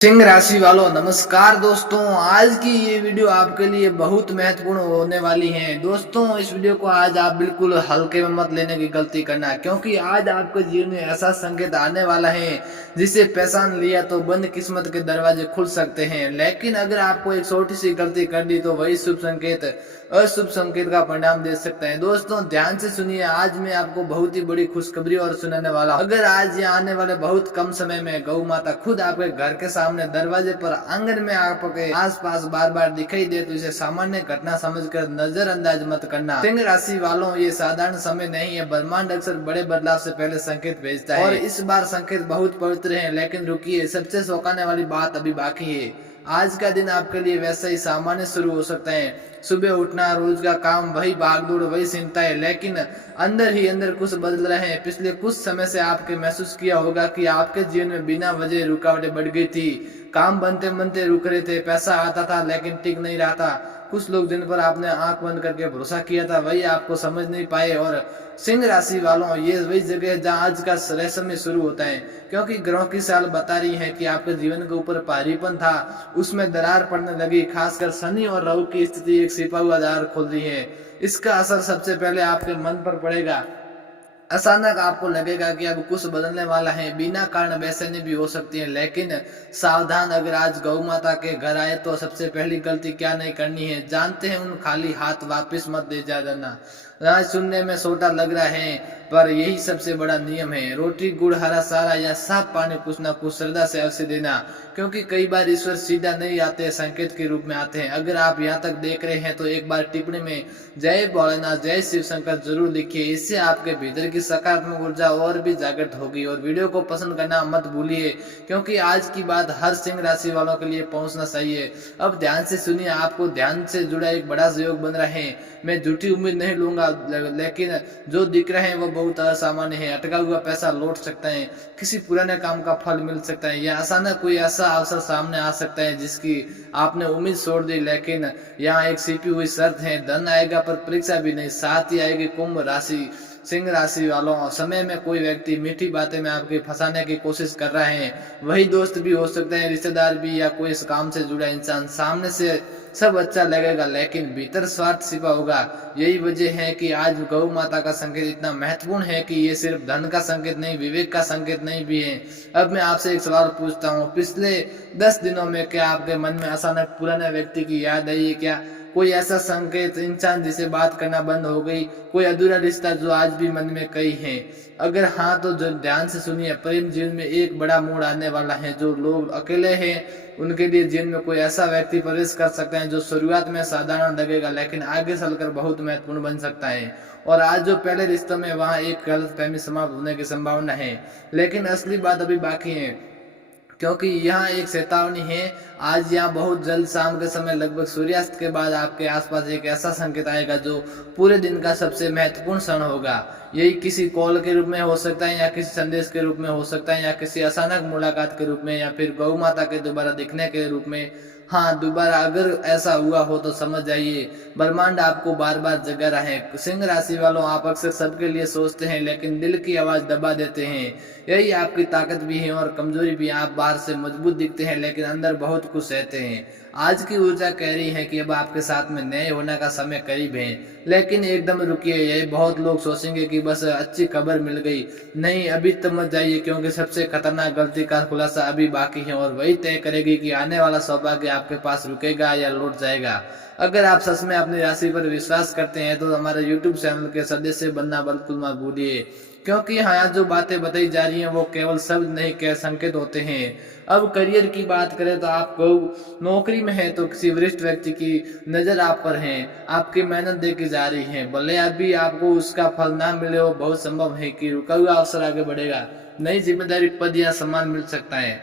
सिंह राशि वालों नमस्कार दोस्तों। आज की ये वीडियो आपके लिए बहुत महत्वपूर्ण होने वाली है। दोस्तों इस वीडियो को आज आप बिल्कुल हल्के में मत लेने की गलती करना, क्योंकि आज आपके जीवन में ऐसा संकेत आने वाला है जिसे पहचान लिया तो बंद किस्मत के दरवाजे खुल सकते हैं। लेकिन अगर आपको एक छोटी सी गलती कर दी तो वही शुभ संकेत अशुभ संकेत का परिणाम दे सकते हैं। दोस्तों ध्यान से सुनिए, आज मैं आपको बहुत ही बड़ी खुशखबरी और सुनाने वाला हूं। अगर आज ये आने वाले बहुत कम समय में गौ माता खुद आपके घर के सामने दरवाजे पर आंगन में आपके आसपास बार बार दिखाई दे तो इसे सामान्य घटना समझकर नजरअंदाज मत करना। सिंह राशि वालों, ये साधारण समय नहीं है। ब्रह्मांड अक्सर बड़े बदलाव से पहले संकेत भेजता है और इस बार संकेत बहुत पवित्र है। लेकिन रुकिए, सबसे चौंकाने वाली बात अभी बाकी है। आज का दिन आपके लिए वैसे ही सामान्य शुरू हो सकता है। सुबह उठना, रोज का काम, वही भागदौड़, वही चिंता है, लेकिन अंदर ही अंदर कुछ बदल रहे हैं। पिछले कुछ समय से आपके महसूस किया होगा कि आपके जीवन में बिना वजह रुकावटें बढ़ गई थी। काम बनते बनते रुक रहे थे, पैसा आता था लेकिन टिक नहीं रहा था। कुछ लोग जिन पर आपने आंख बंद करके भरोसा किया था वही आपको समझ नहीं पाए। और सिंह राशि वालों, ये वही जगह है जहाँ आज का रहस्य शुरू होता है, क्योंकि ग्रहों की साल बता रही है कि आपके जीवन के ऊपर भारीपन था, उसमें दरार पड़ने लगी। खासकर शनि और राहु की स्थिति एक छिपा हुआ द्वार खोल रही है। इसका असर सबसे पहले आपके मन पर पड़ेगा। अचानक आपको लगेगा कि अब कुछ बदलने वाला है। बिना कारण बेचैनी भी हो सकती है, लेकिन सावधान, अगर आज गौ माता के घर आए तो सबसे पहली गलती क्या नहीं करनी है जानते हैं? उन खाली हाथ वापस मत दे जा देना। राज सुनने में छोटा लग रहा है, पर यही सबसे बड़ा नियम है। रोटी, गुड़, हरा सारा या साफ पानी कुछ न कुछ श्रद्धा से अवश्य देना, क्योंकि कई बार ईश्वर सीधा नहीं आते, संकेत के रूप में आते हैं। अगर आप यहाँ तक देख रहे हैं तो एक बार टिप्पणी में जय भोलेनाथ, जय शिव शंकर जरूर लिखिए। इससे आपके भीतर की सकारात्मक ऊर्जा और भी जागृत होगी। और वीडियो को पसंद करना मत भूलिए, क्योंकि आज की बात हर सिंह राशि वालों के लिए पहुंचना चाहिए। अब ध्यान से सुनिए, आपको ध्यान से जुड़ा एक बड़ा सहयोग बन रहा है। मैं झूठी उम्मीद नहीं लूंगा, लेकिन जो दिख रहे हैं वो बहुत असामान्य है। अटका हुआ पैसा लौट सकता है, किसी पुराने काम का फल मिल सकता है, या अचानक कोई ऐसा अवसर सामने आ सकता है जिसकी आपने उम्मीद छोड़ दी। लेकिन यहाँ एक छिपी हुई शर्त है, धन आएगा पर परीक्षा भी नहीं, साथ ही आएगी कुंभ राशि। सिंह राशि वालों, समय में कोई व्यक्ति मीठी बातें में आपके फंसाने की कोशिश कर रहा है। वही दोस्त भी हो सकते हैं, रिश्तेदार भी, या कोई इस काम से जुड़ा इंसान। सामने से सब अच्छा लगेगा लेकिन भीतर स्वार्थ छिपा होगा। यही वजह है कि आज गौ माता का संकेत इतना महत्वपूर्ण है कि ये सिर्फ धन का संकेत नहीं, विवेक का संकेत नहीं भी है। अब मैं आपसे एक सवाल पूछता हूँ, पिछले 10 दिनों में क्या आपके मन में अचानक पुराने व्यक्ति की याद आई है क्या? कोई ऐसा संकेत, इंसान जिसे बात करना बंद हो गई, कोई अधूरा रिश्ता जो आज भी मन में कई है? अगर हाँ तो जो ध्यान से सुनिए, प्रेम जीवन में एक बड़ा मोड़ आने वाला है। जो लोग अकेले हैं उनके लिए जीवन में कोई ऐसा व्यक्ति प्रवेश कर सकते हैं जो शुरुआत में साधारण लगेगा लेकिन आगे चलकर बहुत महत्वपूर्ण बन सकता है। और आज जो पहले रिश्तों में, वहाँ एक गलतफहमी समाप्त होने की संभावना है। लेकिन असली बात अभी बाकी है, क्योंकि यहाँ एक चेतावनी है। आज यहाँ बहुत जल्द शाम के समय लगभग सूर्यास्त के बाद आपके आसपास एक ऐसा संकेत आएगा जो पूरे दिन का सबसे महत्वपूर्ण क्षण होगा। यही किसी कॉल के रूप में हो सकता है, या किसी संदेश के रूप में हो सकता है, या किसी अचानक मुलाकात के रूप में, या फिर गौ माता के दोबारा दिखने के रूप में। हाँ, दोबारा अगर ऐसा हुआ हो तो समझ जाइए ब्रह्मांड आपको बार बार जगा रहा है। सिंह राशि वालों, आप अक्सर सबके लिए सोचते हैं लेकिन दिल की आवाज दबा देते हैं। यही आपकी ताकत भी है और कमजोरी भी। आप बाहर से मजबूत दिखते हैं लेकिन अंदर बहुत कुछ सहते हैं। आज की ऊर्जा कह रही है कि अब आपके साथ में नए होने का समय करीब है। लेकिन एकदम रुकिए, यही बहुत लोग सोचेंगे कि बस अच्छी खबर मिल गई। नहीं, अभी तक मत जाइए, क्योंकि सबसे खतरनाक गलती का खुलासा अभी बाकी है और वही तय करेगी कि आने वाला सौभाग्य आपके पास रुकेगा या लौट जाएगा। अगर आप सच में अपनी राशि पर विश्वास करते हैं तो हमारे YouTube चैनल के सदस्य बनना बिल्कुल मत भूलिए, क्योंकि यहाँ जो बातें बताई जा रही हैं वो केवल शब्द नहीं, के संकेत होते हैं। अब करियर की बात करें तो आप नौकरी में है तो किसी वरिष्ठ व्यक्ति की नजर आप पर है, आपकी मेहनत देखी जा रही है। भले अभी आपको उसका फल ना मिले हो, बहुत संभव है कि रुका हुआ अवसर आगे बढ़ेगा। नई जिम्मेदारी, पद या सम्मान मिल सकता है।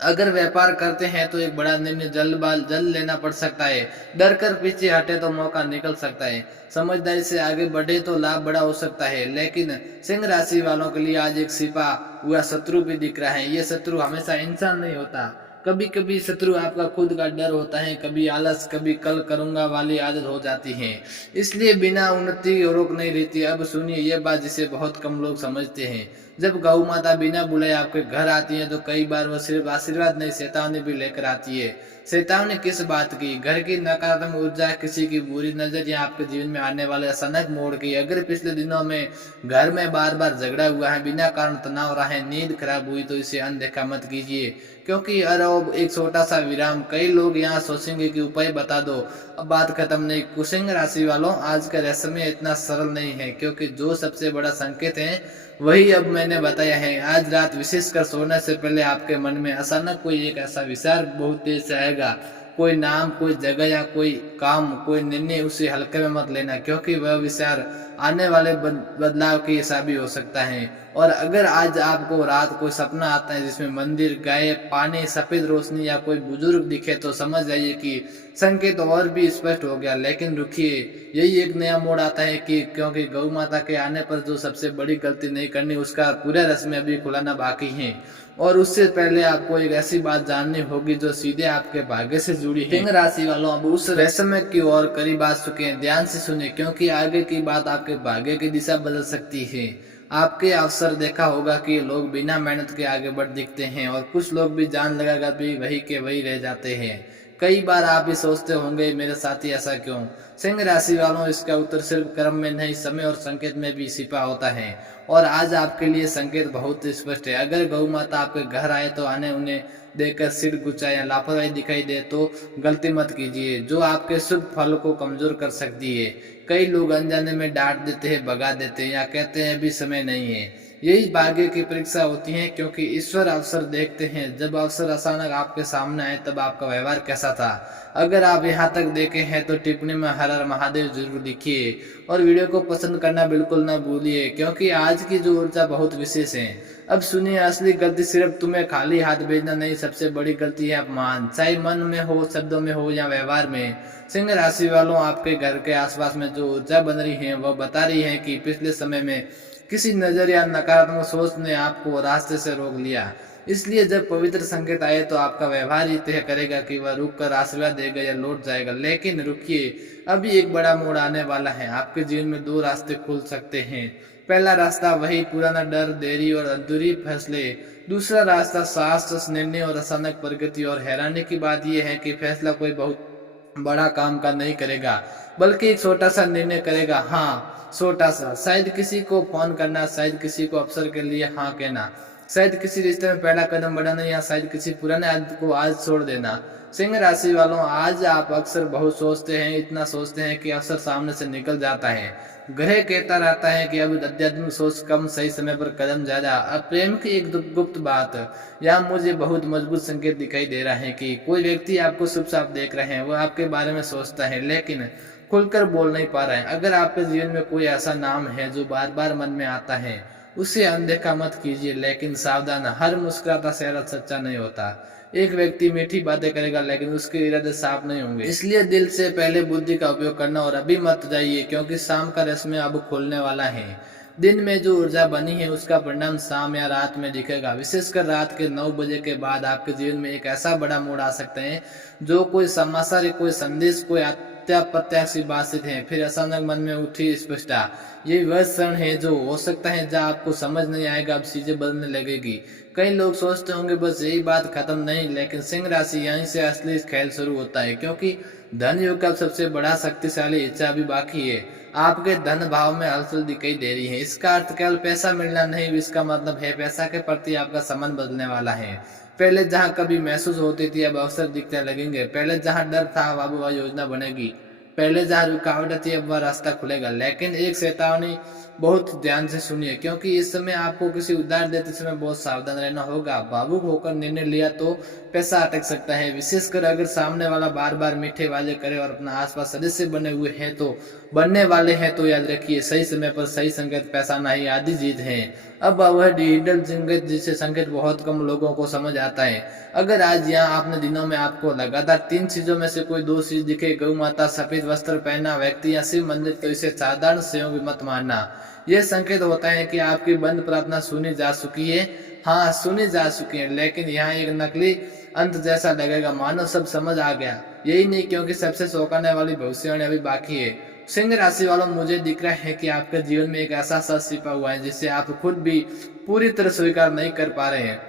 अगर व्यापार करते हैं तो एक बड़ा निर्णय जल्द लेना पड़ सकता है। डर कर पीछे हटे तो मौका निकल सकता है। समझदारी से आगे बढ़े तो लाभ बड़ा हो सकता है। लेकिन सिंह राशि वालों के लिए आज एक छिपा हुआ शत्रु भी दिख रहा है। ये शत्रु हमेशा इंसान नहीं होता, कभी कभी शत्रु आपका खुद का डर होता है, कभी आलस, कभी कल करूंगा वाली आदत हो जाती है। इसलिए बिना उन्नति रोक नहीं रहती। अब सुनिए ये बात जिसे बहुत कम लोग समझते हैं। जब गौ माता बिना बुलाए आपके घर आती है तो कई बार वो सिर्फ आशीर्वाद नहीं, चेतावनी भी लेकर आती है। चेतावनी किस बात की? घर की नकारात्मक ऊर्जा, किसी की बुरी नजर या आपके जीवन में आने वाले अचानक मोड़ की। अगर पिछले दिनों में घर में बार बार झगड़ा हुआ है, बिना कारण तनाव रहा है, नींद खराब हुई, तो इसे अनदेखा मत कीजिए। क्योंकि अब एक छोटा सा विराम। कई लोग यहाँ सोचेंगे कि उपाय बता दो, अब बात खत्म नहीं। कुंभ राशि वालों, आज का रहस्य इतना सरल नहीं है, क्योंकि जो सबसे बड़ा संकेत है वही अब मैंने बताया है। आज रात विशेषकर सोने से पहले आपके मन में अचानक कोई एक ऐसा विचार बहुत तेज से आएगा। कोई नाम, कोई जगह या कोई काम, कोई निर्णय, उसे हल्के में मत लेना, क्योंकि वह विचार आने वाले बदलाव की हिसाबी हो सकता है। और अगर आज आपको रात कोई सपना आता है जिसमें मंदिर, गाय, पानी, सफेद रोशनी या कोई बुजुर्ग दिखे, तो समझ जाइए कि संकेत और भी स्पष्ट हो गया। लेकिन रुकिए, यही एक नया मोड़ आता है कि क्योंकि गौ माता के आने पर जो सबसे बड़ी गलती नहीं करनी, उसका पूरा रस्म अभी खुलाना बाकी है। और उससे पहले आपको एक ऐसी बात जाननी होगी जो सीधे आपके भाग्य से जुड़ी है। सिंह राशि वालों, अब उस रहस्य की ओर करीब आ चुके हैं। ध्यान से सुनिए, क्योंकि आगे की बात आपके भाग्य की दिशा बदल सकती है। आपके अवसर देखा होगा कि लोग बिना मेहनत के आगे बढ़ दिखते हैं, और कुछ लोग भी जान लगाकर भी वही के वही रह जाते हैं। कई बार आप भी सोचते होंगे मेरे साथी ऐसा क्यों? सिंह राशि वालों, इसका उत्तर सिर्फ कर्म में नहीं, समय और संकेत में भी छिपा होता है। और आज आपके लिए संकेत बहुत स्पष्ट है। अगर गौ माता आपके घर आए तो आने उन्हें देखकर सिर गुच्चा या लापरवाही दिखाई दे तो गलती मत कीजिए, जो आपके शुभ फल को कमजोर कर सकती है। कई लोग अनजाने में डांट देते हैं, भगा देते हैं या कहते हैं अभी समय नहीं है। यही भाग्य की परीक्षा होती है, क्योंकि ईश्वर अवसर देखते हैं। जब अवसर अचानक आपके सामने आए तब आपका व्यवहार कैसा था? अगर आप यहाँ तक देखे हैं तो टिप्पणी में हर हर महादेव जरूर लिखिए, और वीडियो को पसंद करना बिल्कुल ना भूलिए, क्योंकि आज की जो ऊर्जा बहुत विशेष है। अब सुनिए, असली गलती सिर्फ तुम्हें खाली हाथ भेजना नहीं, सबसे बड़ी गलती है अपमान, चाहे मन में हो, शब्दों में हो या व्यवहार में। सिंह राशि वालों, आपके घर के आसपास में जो ऊर्जा बन रही है वह बता रही है कि पिछले समय में किसी नजर या नकारात्मक सोच ने आपको रास्ते से रोक लिया। इसलिए जब पवित्र संकेत आए तो आपका व्यवहार ही तय करेगा कि वह रुक कर आशीर्वाद देगा या लौट जाएगा। लेकिन रुकिए, अभी एक बड़ा मोड़ आने वाला है। आपके जीवन में दो रास्ते खुल सकते हैं। पहला रास्ता वही पुराना डर, देरी और अधूरी फैसले। दूसरा रास्ता साहस, निर्णय और अचानक प्रगति। और हैरानी की बात यह है कि फैसला कोई बहुत बड़ा काम का नहीं करेगा, बल्कि एक छोटा सा निर्णय करेगा। हाँ, छोटा सा, शायद किसी को फोन करना, शायद किसी को अवसर के लिए हाँ कहना, शायद किसी रिश्ते में पहला कदम बढ़ाना, या शायद किसी पुराने आदत को आज छोड़ देना। सिंह राशि वालों, आज आप अक्सर बहुत सोचते हैं, इतना सोचते हैं कि अवसर सामने से निकल जाता है। ग्रह कहता रहता है कि अब आध्यात्मिक सोच कम, सही समय पर कदम ज्यादा। अब प्रेम की एक गुप्त बात, यहाँ मुझे बहुत मजबूत संकेत दिखाई दे रहा है कि कोई व्यक्ति आपको चुप चाप देख रहे हैं। वो आपके बारे में सोचता है लेकिन खुलकर बोल नहीं पा रहा है। अगर आपके जीवन में कोई ऐसा नाम है जो बार बार मन में आता है, उसे अनदेखा मत कीजिए। लेकिन सावधान, हर मुस्कुराता चेहरा सच्चा नहीं होता। एक व्यक्ति मीठी बातें करेगा लेकिन उसके इरादे साफ नहीं होंगे। इसलिए दिल से पहले बुद्धि का उपयोग करना, और अभी मत जाइए, क्योंकि शाम का रस्म अब खोलने वाला है। दिन में जो ऊर्जा बनी है उसका परिणाम शाम या रात में दिखेगा। विशेषकर रात के 9 बजे के बाद आपके जीवन में एक ऐसा बड़ा मोड़ आ सकता है जो कोई समाचार, कोई संदेश, कोई प्रत्याशी बासित है। फिर अचानक मन में उठी स्पष्टता। ये वह क्षण है जो हो सकता है जहाँ आपको समझ नहीं आएगा, अब चीजें बदलने लगेगी। कई लोग सोचते होंगे बस यही बात खत्म, नहीं। लेकिन सिंह राशि, यहीं से असली खेल शुरू होता है, क्योंकि धन योग का सबसे बड़ा शक्तिशाली हिस्सा अभी बाकी है। आपके धन भाव में हलचल दिखाई दे रही है। इसका अर्थ केवल पैसा मिलना नहीं, इसका मतलब है पैसा के प्रति आपका संबंध बदलने वाला है। पहले जहां कभी महसूस होती थी अब अवसर दिखने लगेंगे। पहले जहां डर था अब वह योजना बनेगी। पहले जहां रुकावट थी अब वह रास्ता खुलेगा। लेकिन एक चेतावनी, बहुत ध्यान से सुनिए, क्योंकि इस समय आपको किसी उधार देते समय बहुत सावधान रहना होगा। भावुक होकर निर्णय लिया तो पैसा अटक सकता है, विशेषकर अगर सामने वाला बार बार मीठे वादे करे और अपना आसपास सदस्य बने हुए हैं तो बनने वाले हैं। तो याद रखिए, सही समय पर सही संकेत पैसा नहीं, आधी जीत है। अब वह डिजिटल संकेत, जिसे संकेत बहुत कम लोगों को समझ आता है। अगर आज यहाँ आपने दिनों में आपको लगातार 3 चीजों में से कोई 2 चीज दिखे, गौ माता, सफेद वस्त्र पहना व्यक्ति या शिव मंदिर, तो इसे साधारण संयोग मत मानना। यह संकेत होता है कि आपकी बंद प्रार्थना सुनी जा चुकी है। हाँ, सुनी जा चुकी है, लेकिन यहाँ एक नकली अंत जैसा लगेगा, मानो सब समझ आ गया। यही नहीं, क्योंकि सबसे चौंकाने वाली भविष्यवाणी अभी बाकी है। सिंह राशि वालों, मुझे दिख रहा है कि आपके जीवन में एक ऐसा सच छिपा हुआ है जिसे आप खुद भी पूरी तरह स्वीकार नहीं कर पा रहे हैं।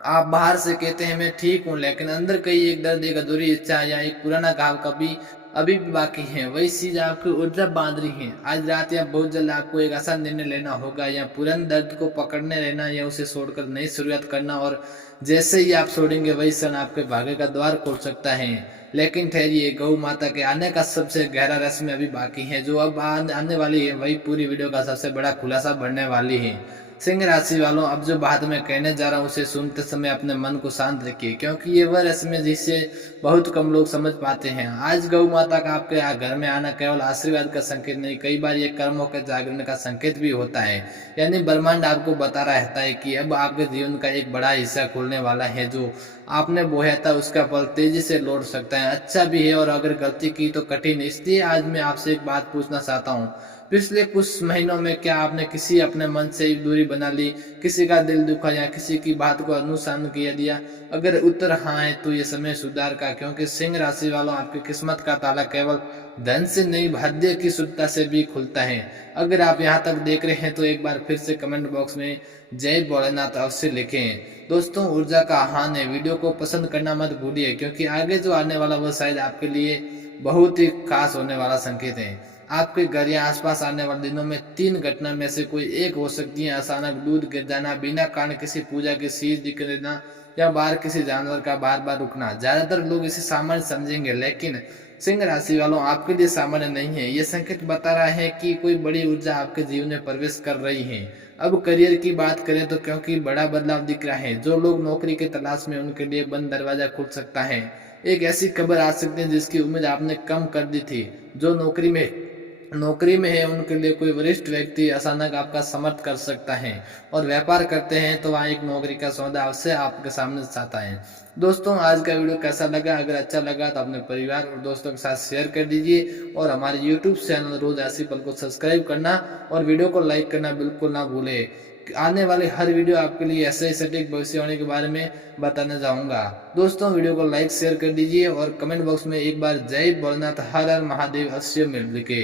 आप बाहर से कहते हैं मैं ठीक हूँ, लेकिन अंदर कहीं एक दर्द, एक अधूरी इच्छा या एक पुराना घाव कभी अभी भी बाकी है। वही चीज आपकी ऊर्जा बांध रही है। आज रात या बहुत जल्द आपको एक ऐसा निर्णय लेना होगा, या पुराने दर्द को पकड़ने रहना या उसे छोड़कर नई शुरुआत करना। और जैसे ही आप छोड़ेंगे वही क्षण आपके भाग्य का द्वार खोल सकता है। लेकिन ठहरिए, गौ माता के आने का सबसे गहरा रहस्य अभी बाकी है, जो अब आने वाली है। वही पूरी वीडियो का सबसे बड़ा खुलासा बनने वाली है। सिंह राशि वालों, अब जो बात मैं कहने जा रहा हूँ उसे सुनते समय अपने मन को शांत रखिए, क्योंकि ये वह रस्म है जिसे बहुत कम लोग समझ पाते हैं। आज गौ माता का आपके घर में आना केवल आशीर्वाद का संकेत नहीं, कई बार ये कर्मों के जागरण का संकेत भी होता है। यानी ब्रह्मांड आपको बता रहता है कि अब आपके जीवन का एक बड़ा हिस्सा खुलने वाला है। जो आपने बोया था उसका फल तेजी से लौट सकता है। अच्छा भी है, और अगर गलती की तो कठिन। इसलिए आज मैं आपसे एक बात पूछना चाहता हूँ, पिछले कुछ महीनों में क्या आपने किसी अपने मन से दूरी बना ली, किसी का दिल दुखा या किसी की बात को अनुसरण किया दिया? अगर उत्तर हाँ है तो ये समय सुधार का, क्योंकि सिंह राशि वालों, आपकी किस्मत का ताला केवल धन से नहीं, भाग्य की शुद्धता से भी खुलता है। अगर आप यहाँ तक देख रहे हैं तो एक बार फिर से कमेंट बॉक्स में जय भोलेनाथ अवश्य लिखें। दोस्तों, ऊर्जा का आह्वान है, वीडियो को पसंद करना मत भूलिए, क्योंकि आगे जो आने वाला वो शायद आपके लिए बहुत ही खास होने वाला संकेत है। आपके घर या आसपास आने वाले दिनों में 3 घटना में से कोई एक हो सकती है। अचानक दूध गिर जाना, बिना कारण किसी पूजा की चीज दिख देना, या बाहर किसी जानवर का बार बार रुकना। ज्यादातर लोग इसे सामान्य समझेंगे, लेकिन सिंह राशि वालों, आपके लिए सामान्य नहीं है। ये संकेत बता रहा है कि कोई बड़ी ऊर्जा आपके जीवन में प्रवेश कर रही है। अब करियर की बात करें तो क्योंकि बड़ा बदलाव दिख रहा है। जो लोग नौकरी की तलाश में, उनके लिए बंद दरवाजा खुल सकता है। एक ऐसी खबर आ सकती है जिसकी उम्मीद आपने कम कर दी थी। जो नौकरी में है उनके लिए कोई वरिष्ठ व्यक्ति अचानक आपका समर्थन कर सकता है। और व्यापार करते हैं तो वहाँ एक नौकरी का सौदा अवश्य आपके सामने आता है। दोस्तों, आज का वीडियो कैसा लगा? अगर अच्छा लगा तो अपने परिवार और दोस्तों के साथ शेयर कर दीजिए, और हमारे यूट्यूब चैनल रोज ऐसी पल को सब्सक्राइब करना और वीडियो को लाइक करना बिल्कुल ना भूले। आने वाले हर वीडियो आपके लिए ऐसे ही सटीक भविष्यवाणी के बारे में बताने जाऊंगा। दोस्तों, वीडियो को लाइक शेयर कर दीजिए, और कमेंट बॉक्स में एक बार जय भोलेनाथ हर हर महादेव अवश्य मिल लिखे।